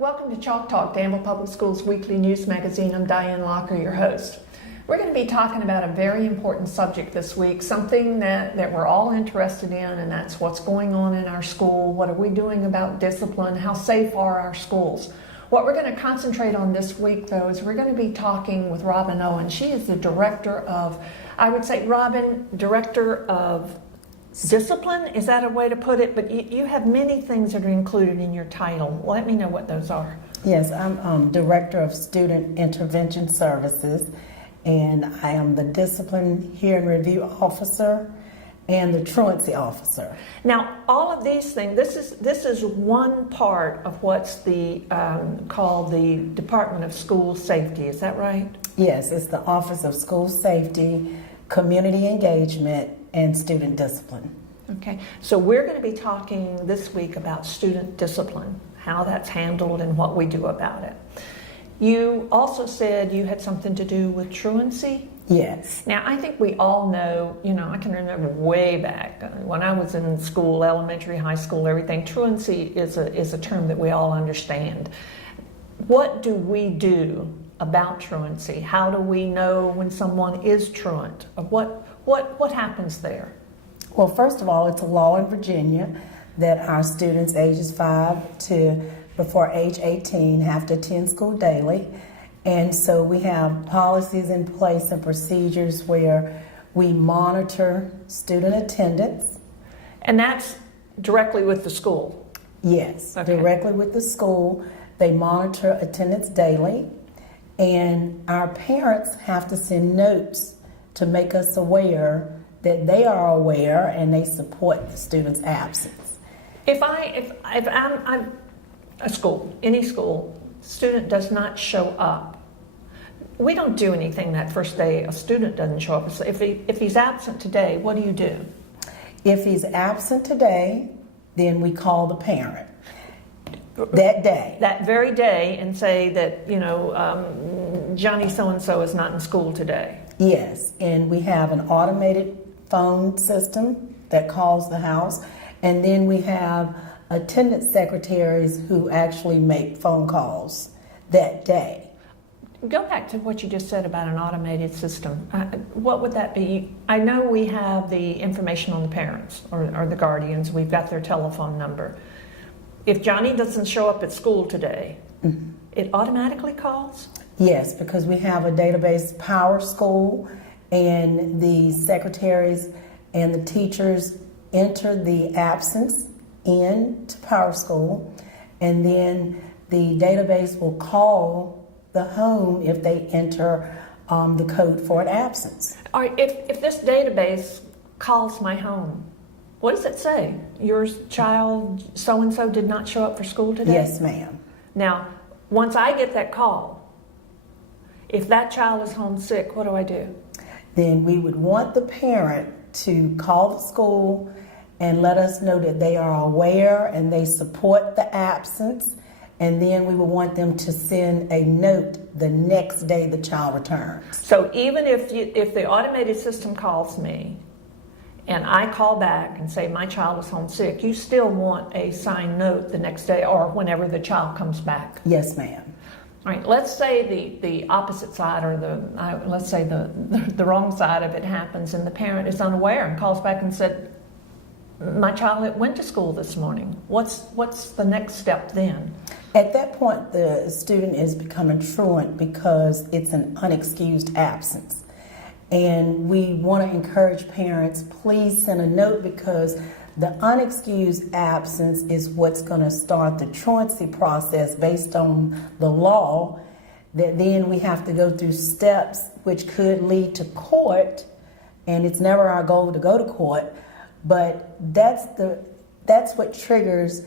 Welcome to Chalk Talk, Danville Public Schools weekly news magazine. I'm Diane Locker, your host. We're going to be talking about a very important subject this week, something that we're all interested in, and that's what's going on in our school. What are we doing about discipline? How safe are our schools? What we're going to concentrate on this week, though, is we're going to be talking with Robin Owens. She is the director of, I would say, Robin, director of discipline, is that a way to put it? But you have many things that are included in your title. Let me know what those are. Yes, I'm Director of Student Intervention Services, and I am the Discipline Hearing Review Officer and the Truancy Officer. Now, all of these things, this is one part of what's called the Department of School Safety, is that right? Yes, it's the Office of School Safety, Community Engagement, and Student Discipline. Okay, so we're going to be talking this week about student discipline, how that's handled and what we do about it. You also said you had something to do with truancy? Yes. Now, I think we all know, I can remember way back when I was in school, elementary, high school, everything, truancy is a term that we all understand. What do we do about truancy? How do we know when someone is truant? What happens there? Well, first of all, it's a law in Virginia that our students ages 5 to before age 18 have to attend school daily. And so we have policies in place and procedures where we monitor student attendance. And that's directly with the school? Yes, okay. Directly with the school. They monitor attendance daily. And our parents have to send notes to make us aware that they are aware and they support the student's absence. If I'm a school, any school, student does not show up, we don't do anything that first day a student doesn't show up. So if he's absent today, what do you do? If he's absent today, then we call the parent that day. That very day, and say that, Johnny so-and-so is not in school today. Yes, and we have an automated phone system that calls the house, and then we have attendance secretaries who actually make phone calls that day. Go back to what you just said about an automated system. What would that be? I know we have the information on the parents or the guardians. We've got their telephone number. If Johnny doesn't show up at school today, it automatically calls? Yes, because we have a database, Power School, and the secretaries and the teachers enter the absence into Power School, and then the database will call the home if they enter the code for an absence. All right, if this database calls my home, what does it say? Your child so-and-so did not show up for school today? Yes, ma'am. Now, once I get that call, if that child is homesick, what do I do? Then we would want the parent to call the school and let us know that they are aware and they support the absence. And then we would want them to send a note the next day the child returns. So even if the automated system calls me and I call back and say my child is homesick, you still want a signed note the next day or whenever the child comes back? Yes, ma'am. All right, let's say the opposite side or let's say the wrong side of it happens and the parent is unaware and calls back and said, my child went to school this morning. What's the next step then? At that point, the student is becoming truant because it's an unexcused absence. And we want to encourage parents, please send a note, because the unexcused absence is what's going to start the truancy process based on the law, that then we have to go through steps which could lead to court, and it's never our goal to go to court, but that's what triggers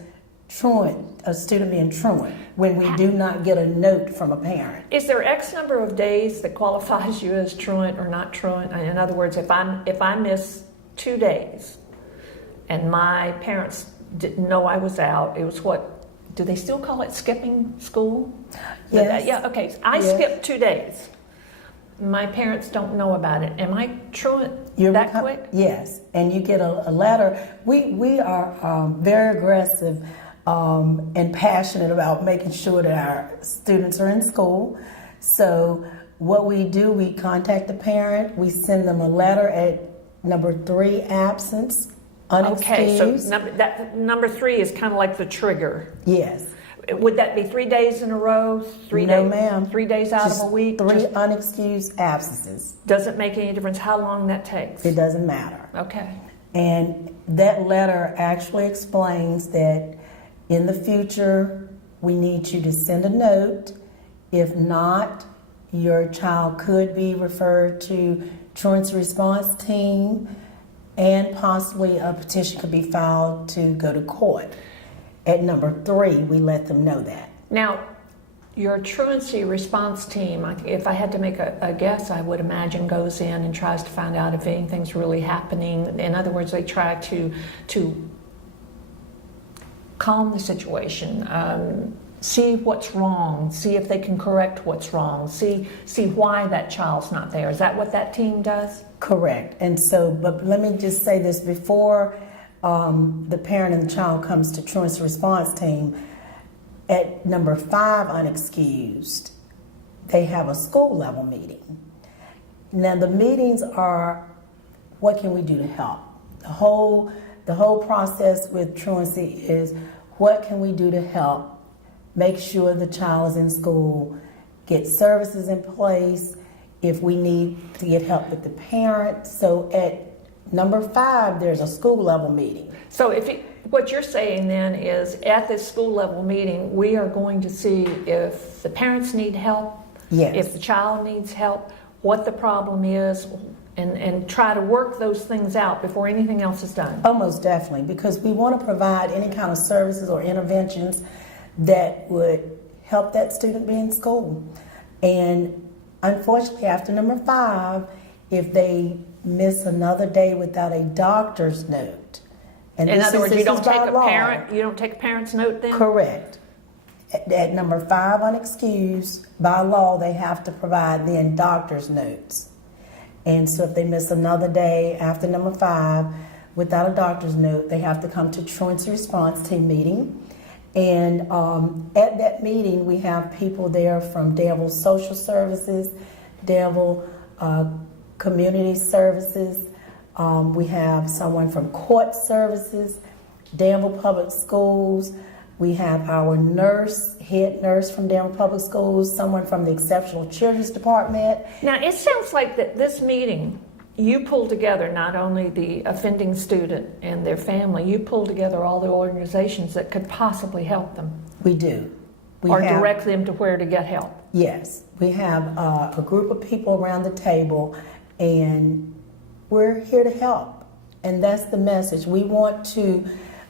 truant, a student being truant, when we do not get a note from a parent. Is there X number of days that qualifies you as truant or not truant? In other words, if I miss 2 days and my parents didn't know I was out, it was what, do they still call it skipping school? Yes. Yeah, okay, so I skipped 2 days. My parents don't know about it. Am I truant that quick? Yes, and you get a letter. We are very aggressive and passionate about making sure that our students are in school. So what we do, we contact the parent, we send them a letter at number 3, absence, unexcused. Okay, so number 3 is kind of like the trigger. Yes. Would that be 3 days in a row? 3 No, days, ma'am. 3 days out Just of a week? 3 Just unexcused absences. doesn't make any difference how long that takes? It doesn't matter. Okay. And that letter actually explains that in the future, we need you to send a note. If not, your child could be referred to Truancy response team, and possibly a petition could be filed to go to court. At number 3, we let them know that. Now, your truancy response team, if I had to make a guess, I would imagine goes in and tries to find out if anything's really happening. In other words, they try to calm the situation, see what's wrong, see if they can correct what's wrong, see why that child's not there. Is that what that team does? Correct. And so, but let me just say this before the parent and the child comes to truancy response team. At number 5, unexcused, they have a school level meeting. Now the meetings are, what can we do to help? The whole process with truancy is, what can we do to help make sure the child is in school, get services in place, if we need to get help with the parent. So at number 5, there's a school level meeting. So what you're saying then is, at this school level meeting, we are going to see if the parents need help, Yes. if the child needs help, what the problem is, and try to work those things out before anything else is done. Oh, most definitely, because we want to provide any kind of services or interventions that would help that student be in school. And unfortunately, after number 5, if they miss another day without a doctor's note, and In other words, you don't take by law. you don't take a parent's note then? Correct. At number 5, unexcused, by law, they have to provide then doctor's notes. And so if they miss another day after number 5 without a doctor's note, they have to come to truancy response team meeting. And at that meeting, we have people there from Danville Social Services, Danville Community Services. We have someone from Court Services, Danville Public Schools. We have our head nurse from Danville Public Schools, someone from the Exceptional Children's Department. Now, it sounds like that this meeting, you pull together not only the offending student and their family, you pull together all the organizations that could possibly help them. We do. Direct them to where to get help. Yes. We have a group of people around the table, and we're here to help. And that's the message. We want to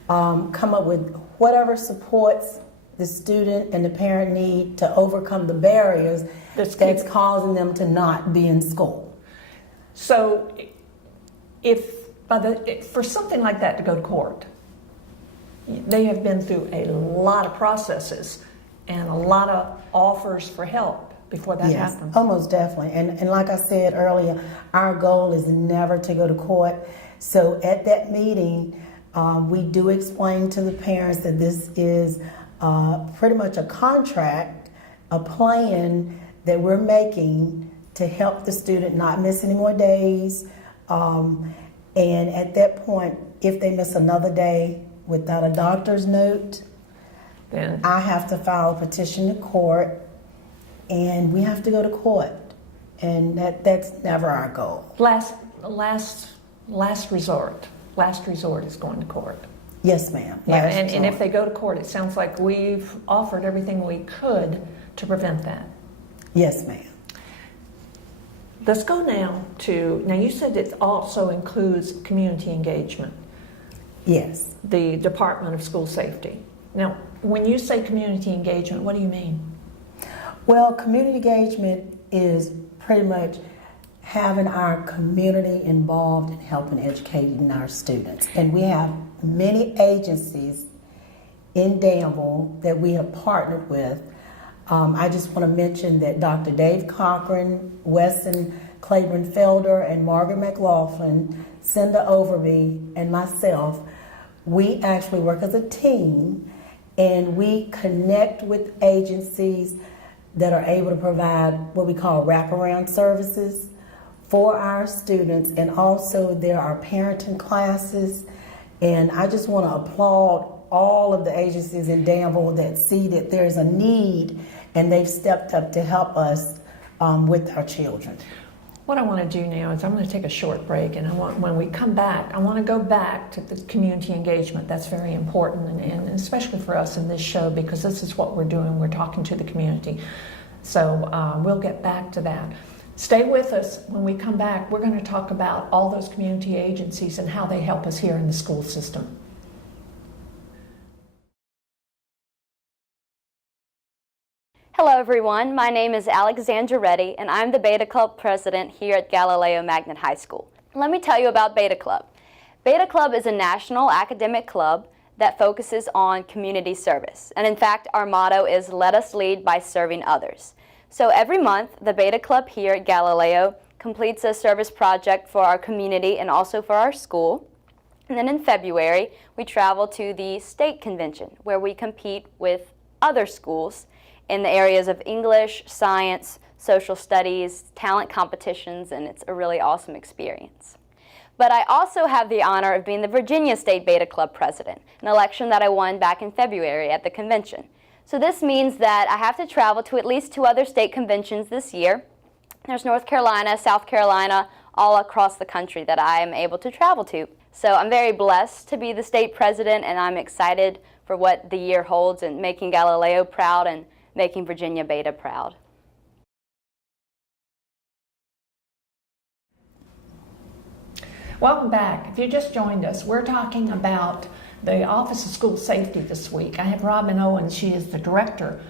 come up with whatever supports the student and the parent need to overcome the barriers that's causing them to not be in school. So for something like that to go to court, they have been through a lot of processes and a lot of offers for help before that happens. Almost definitely. And like I said earlier, our goal is never to go to court. So at that meeting, we do explain to the parents that this is pretty much a contract, a plan that we're making to help the student not miss any more days. And at that point, if they miss another day without a doctor's note, Then I have to file a petition to court, and we have to go to court. And that's never our goal. last resort. Last resort is going to court. Yes, ma'am. Yeah, and if they go to court, it sounds like we've offered everything we could to prevent that. Yes, ma'am. Let's go now you said it also includes community engagement, Yes. the Department of School Safety. Now, when you say community engagement, what do you mean? Well, community engagement is pretty much having our community involved in helping educating our students. And we have many agencies in Danville that we have partnered with. I just want to mention that Dr. Dave Cochran, Weston Claiborne Felder, and Margaret McLaughlin, Cinda Overby, and myself, we actually work as a team, and we connect with agencies that are able to provide what we call wraparound services for our students, and also there are parenting classes. And I just want to applaud all of the agencies in Danville that see that there's a need and they've stepped up to help us with our children. What I want to do now is I'm going to take a short break, and when we come back, I want to go back to the community engagement. That's very important, and especially for us in this show, because this is what we're doing. We're talking to the community. So we'll get back to that. Stay with us. When we come back, we're going to talk about all those community agencies and how they help us here in the school system. Hello everyone, my name is Alexandra Reddy and I'm the Beta Club president here at Galileo Magnet High School. Let me tell you about Beta Club. Beta Club is a national academic club that focuses on community service. And in fact, our motto is let us lead by serving others. So every month, the Beta Club here at Galileo completes a service project for our community and also for our school. And then in February, we travel to the state convention where we compete with other schools in the areas of English, science, social studies, talent competitions, and it's a really awesome experience. But I also have the honor of being the Virginia State Beta Club president, an election that I won back in February at the convention. So this means that I have to travel to at least 2 other state conventions this year. There's North Carolina, South Carolina, all across the country that I am able to travel to. So I'm very blessed to be the state president, and I'm excited for what the year holds and making Galileo proud and making Virginia Beta proud. Welcome back. If you just joined us, we're talking about the Office of School Safety this week. I have Robin Owens. She is the director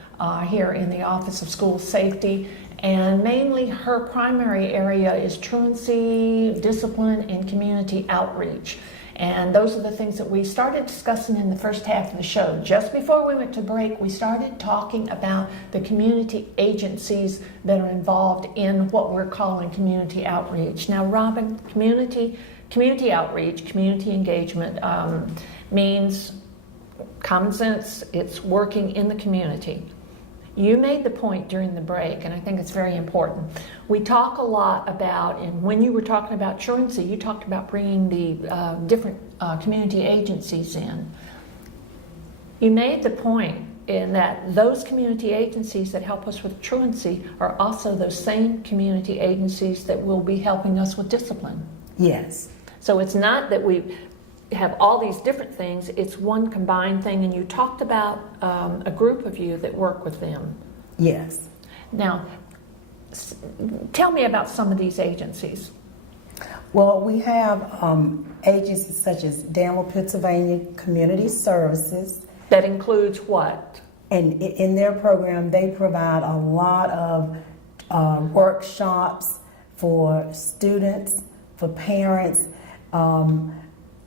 here in the Office of School Safety, and mainly her primary area is truancy, discipline, and community outreach. And those are the things that we started discussing in the first half of the show. Just before we went to break, we started talking about the community agencies that are involved in what we're calling community outreach. Now, Robin, community outreach, community engagement means common sense. It's working in the community. You made the point during the break, and I think it's very important. We talk a lot about, and when you were talking about truancy, you talked about bringing the different community agencies in. You made the point in that those community agencies that help us with truancy are also those same community agencies that will be helping us with discipline. Yes. So it's not that we have all these different things, it's one combined thing, and you talked about a group of you that work with them. Yes. Now, tell me about some of these agencies. Well, we have agencies such as Danville, Pennsylvania Community Services. That includes what? And in their program, they provide a lot of workshops for students, for parents,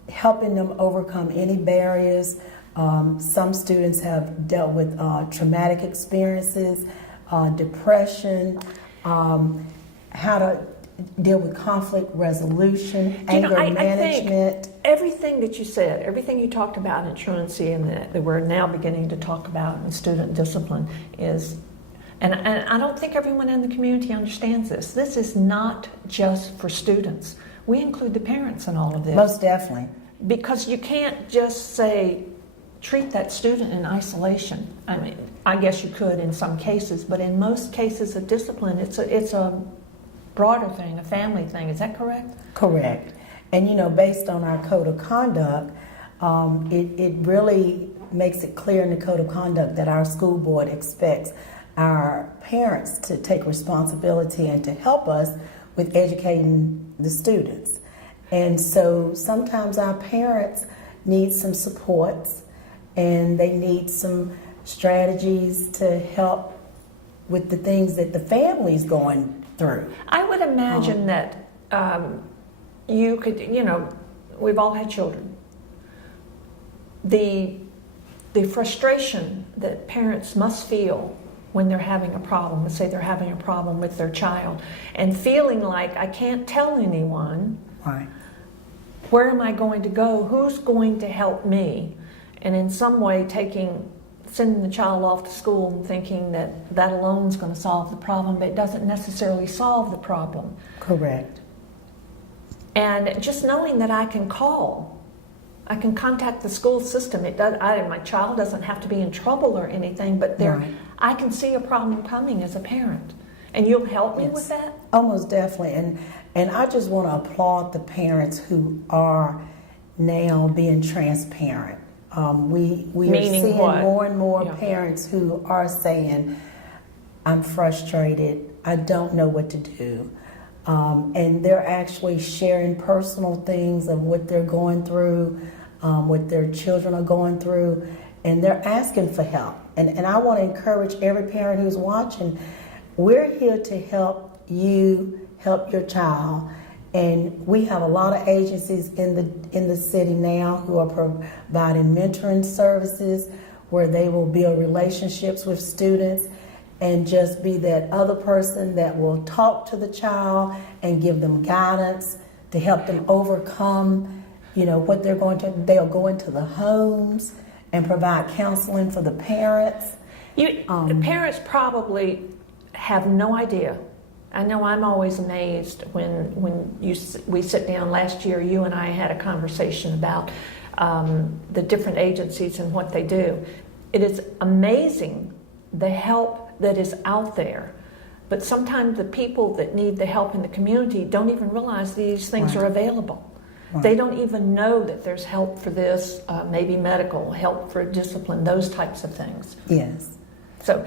helping them overcome any barriers. Some students have dealt with traumatic experiences, depression, how to deal with conflict resolution, anger management. I think everything that you said, everything you talked about in truancy and that we're now beginning to talk about in student discipline is, and I don't think everyone in the community understands this. This is not just for students. We include the parents in all of this. Most definitely. Because you can't just say, treat that student in isolation. I mean, I guess you could in some cases, but in most cases of discipline, it's a broader thing, a family thing. Is that correct? Correct. And based on our code of conduct, it really makes it clear in the code of conduct that our school board expects our parents to take responsibility and to help us with educating the students. And so sometimes our parents need some supports and they need some strategies to help with the things that the family's going through. I would imagine that you could, we've all had children. The frustration that parents must feel when they're having a problem, let's say they're having a problem with their child, and feeling like I can't tell anyone, right. Where am I going to go? Who's going to help me? And in some way taking sending the child off to school and thinking that that alone is going to solve the problem, but it doesn't necessarily solve the problem. Correct. And just knowing that I can call, I can contact the school system. My child doesn't have to be in trouble or anything, but Right. I can see a problem coming as a parent. And you'll help me Yes. with that? Almost definitely. And I just want to applaud the parents who are now being transparent. We are Meaning seeing what? more and more Yeah. parents who are saying, I'm frustrated, I don't know what to do. And they're actually sharing personal things of what they're going through, what their children are going through, and they're asking for help. And I want to encourage every parent who's watching, we're here to help you help your child. And we have a lot of agencies in the city now who are providing mentoring services where they will build relationships with students and just be that other person that will talk to the child and give them guidance to help them overcome, what they're going to. They'll go into the homes and provide counseling for the parents. Parents probably have no idea. I know I'm always amazed when we sit down. Last year, you and I had a conversation about the different agencies and what they do. It is amazing the help that is out there, but sometimes the people that need the help in the community don't even realize these things Right. are available. Right. They don't even know that there's help for this, maybe medical help for discipline, those types of things. Yes. So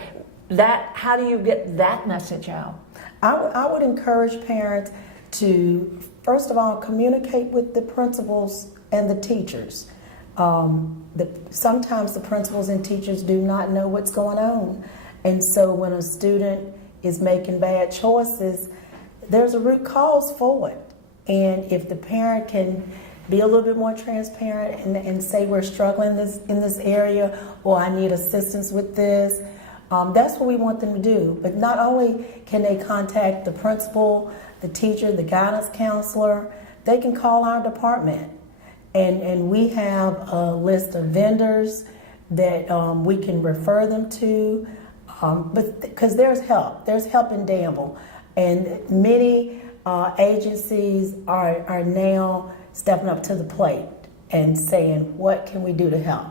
how do you get that message out? I would encourage parents to, first of all, communicate with the principals and the teachers. Sometimes the principals and teachers do not know what's going on. And so when a student is making bad choices, there's a root cause for it. And if the parent can be a little bit more transparent and say we're struggling in this area, or I need assistance with this, that's what we want them to do. But not only can they contact the principal, the teacher, the guidance counselor, they can call our department. And we have a list of vendors that we can refer them to. But because there's help in Danville. And many agencies are now stepping up to the plate and saying, what can we do to help?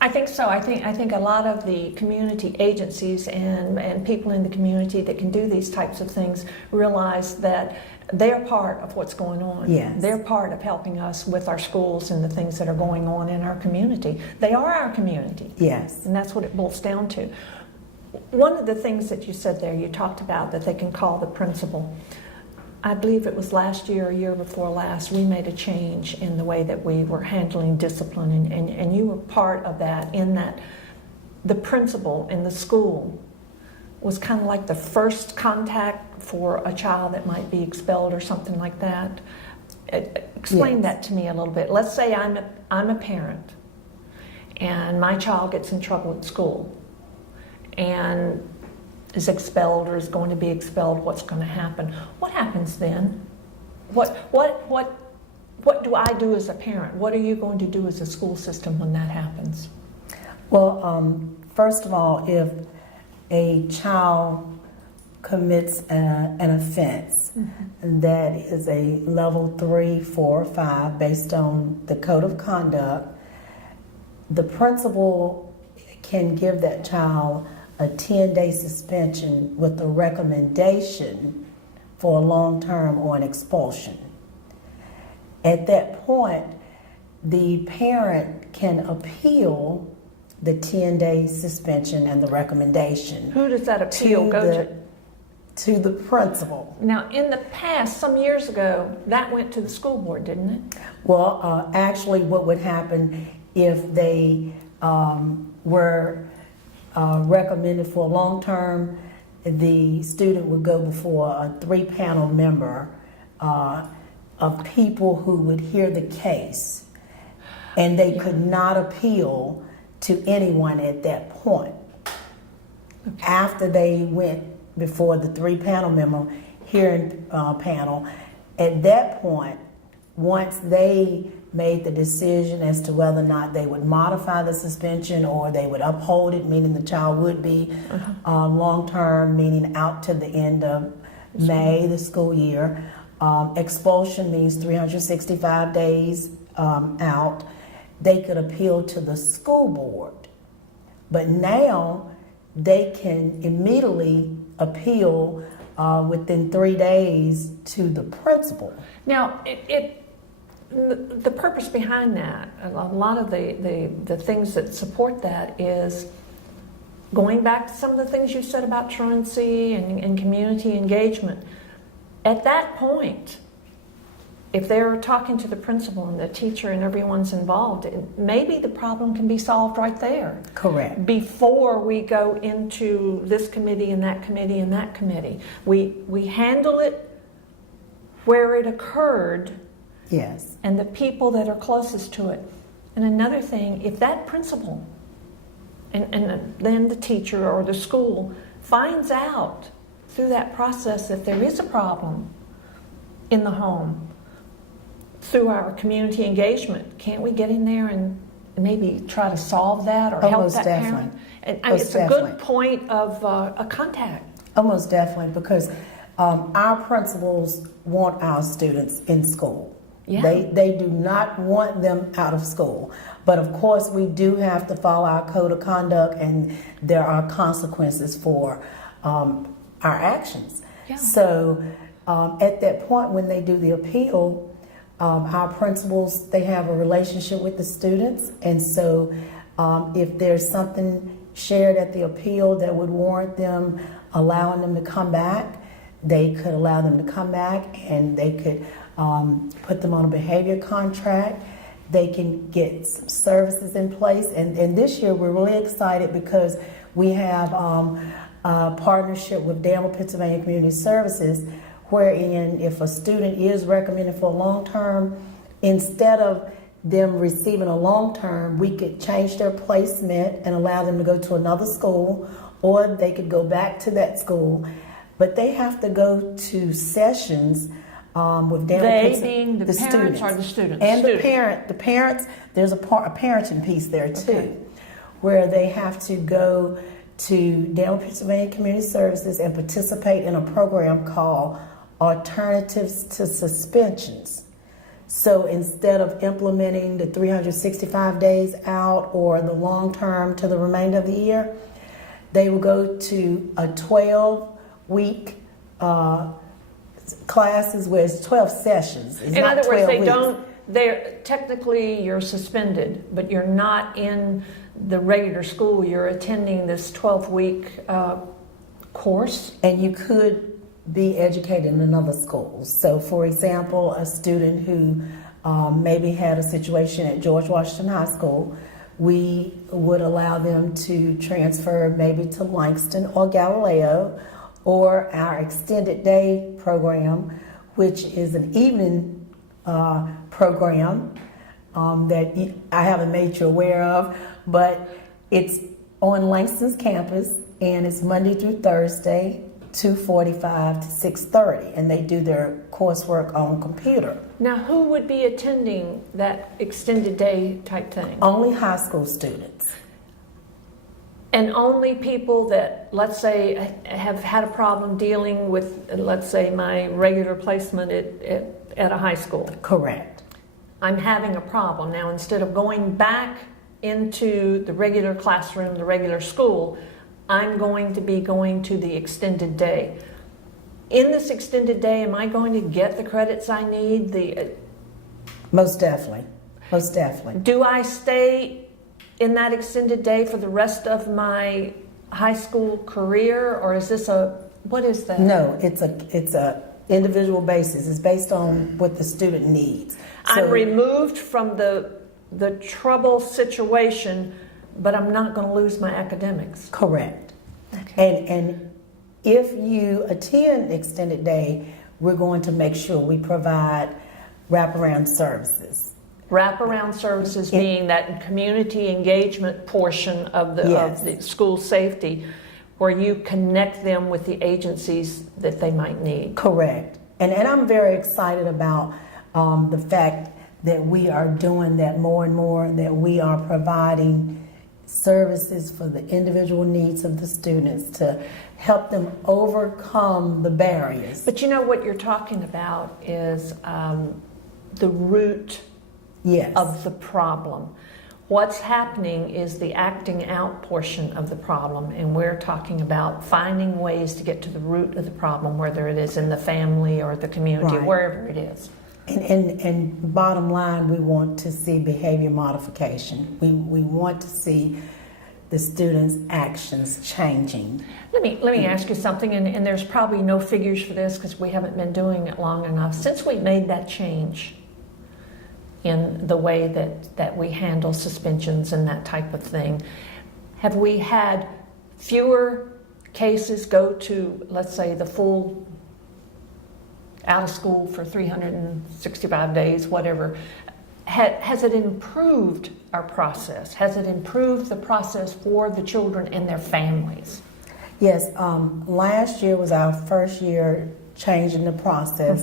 I think so. I think a lot of the community agencies and people in the community that can do these types of things realize that they're part of what's going on. Yes. They're part of helping us with our schools and the things that are going on in our community. They are our community. Yes. And that's what it boils down to. One of the things that you said there, you talked about that they can call the principal. I believe it was last year or year before last, we made a change in the way that we were handling discipline, and you were part of that, in that the principal in the school was kind of like the first contact for a child that might be expelled or something like that. Explain Yes. that to me a little bit. Let's say I'm a parent and my child gets in trouble at school and is expelled or is going to be expelled. What's going to happen? What happens then? What do I do as a parent? What are you going to do as a school system when that happens? Well, first of all, if a child commits an offense that is a level 3, 4, or 5 based on the code of conduct, the principal can give that child a 10-day suspension with a recommendation for a long-term or an expulsion. At that point, the parent can appeal the 10-day suspension and the recommendation. Who does that appeal go to? To the principal. Now, in the past, some years ago, that went to the school board, didn't it? Well, actually, what would happen if they were recommended for long term, the student would go before a 3-panel member of people who would hear the case, and they could not appeal to anyone at that point. Okay. After they went before the 3-panel member hearing panel, at that point, once they made the decision as to whether or not they would modify the suspension or they would uphold it, meaning the child would be long-term, meaning out to the end of May, the school year. Expulsion means 365 days out. They could appeal to the school board. But now they can immediately appeal within 3 days to the principal. Now, the purpose behind that, a lot of the things that support that is going back to some of the things you said about truancy and community engagement. At that point, if they're talking to the principal and the teacher and everyone's involved, maybe the problem can be solved right there. Correct. Before we go into this committee and that committee and that committee. We handle it where it occurred. Yes. And the people that are closest to it. And another thing, if that principal and then the teacher or the school finds out through that process that there is a problem in the home, through our community engagement, can't we get in there and maybe try to solve that or help that parent? And it's a good point of a contact. Almost definitely, because our principals want our students in school. Yeah. They do not want them out of school. But of course, we do have to follow our code of conduct, and there are consequences for our actions. Yeah. So at that point, when they do the appeal, our principals, they have a relationship with the students. And so if there's something shared at the appeal that would warrant them allowing them to come back, they could allow them to come back, and they could put them on a behavior contract. They can get some services in place. And this year we're really excited because we have a partnership with Danville, Pennsylvania Community Services, wherein if a student is recommended for a long-term, instead of them receiving a long-term, we could change their placement and allow them to go to another school, or they could go back to that school. But they have to go to sessions with Danville. They being the parents or the students? And the parents, there's a parenting piece there too, Okay. where they have to go to Danville, Pennsylvania Community Services and participate in a program called Alternatives to Suspensions. So instead of implementing the 365 days out or the long term to the remainder of the year, they will go to a 12-week classes where it's 12 sessions. It's In not other words, 12 weeks. they're technically you're suspended, but you're not in the regular school. You're attending this 12-week course. And you could be educated in another school. So, for example, a student who maybe had a situation at George Washington High School, we would allow them to transfer maybe to Langston or Galileo, or our extended day program, which is an evening program that I haven't made you aware of, but it's on Langston's campus, and it's Monday through Thursday, 2:45 to 6:30, and they do their coursework on computer. Now, who would be attending that extended day type thing? Only high school students. And only people that, let's say, have had a problem dealing with, let's say, my regular placement at a high school. Correct. I'm having a problem. Now, instead of going back into the regular classroom, the regular school, I'm going to be going to the extended day. In this extended day, am I going to get the credits I need? Most definitely. Most definitely. Do I stay in that extended day for the rest of my high school career, or is this what is that? No, it's a individual basis. It's based on what the student needs. I'm removed from the trouble situation, but I'm not going to lose my academics. Correct. Okay. And if you attend extended day, we're going to make sure we provide wraparound services. Wraparound services being that community engagement portion of the school safety, where you connect them with the agencies that they might need. Correct. And I'm very excited about The fact that we are doing that more and more, that we are providing services for the individual needs of the students to help them overcome the barriers. But you know what you're talking about is the root Yes. of the problem. What's happening is the acting out portion of the problem, and we're talking about finding ways to get to the root of the problem, whether it is in the family or the community, Right. wherever it is. And bottom line, we want to see behavior modification. We want to see the students' actions changing. Let me ask you something, and there's probably no figures for this because we haven't been doing it long enough. Since we made that change in the way that we handle suspensions and that type of thing, have we had fewer cases go to, let's say, the full out of school for 365 days, whatever? Has it improved our process? Has it improved the process for the children and their families? Yes, last year was our first year changing the process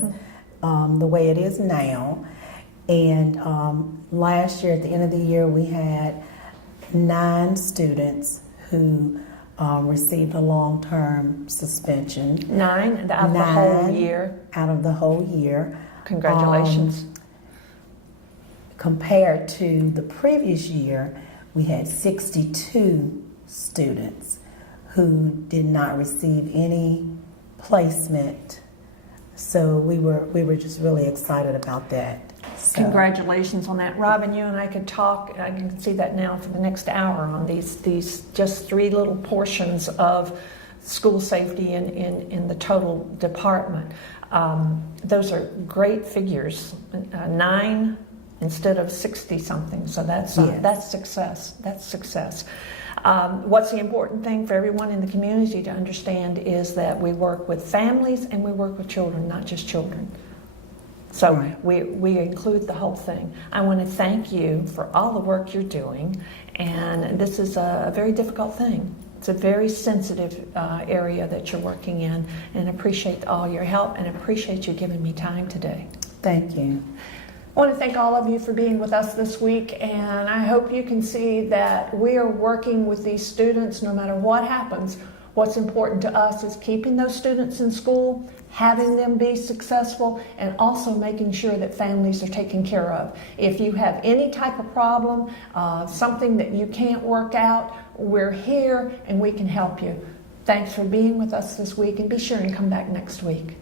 the way it is now. And last year, at the end of the year, we had 9 students who received a long-term suspension. 9 out of the whole year. Out of the whole year. Congratulations. Compared to the previous year, we had 62 students who did not receive any placement. So we were just really excited about that. So, Congratulations on that. Robin, you and I could talk, I can see that now for the next hour on these just 3 little portions of school safety in the total department. Those are great figures. 9 instead of 60 something. So that's success. That's success. What's the important thing for everyone in the community to understand is that we work with families and we work with children, not just children. So Right. we include the whole thing. I want to thank you for all the work you're doing, and this is a very difficult thing. It's a very sensitive area that you're working in, and appreciate all your help and appreciate you giving me time today. thank you. I want to thank all of you for being with us this week, and I hope you can see that we are working with these students no matter what happens. What's important to us is keeping those students in school, having them be successful, and also making sure that families are taken care of. If you have any type of problem, something that you can't work out, we're here and we can help you. Thanks for being with us this week, and be sure and come back next week.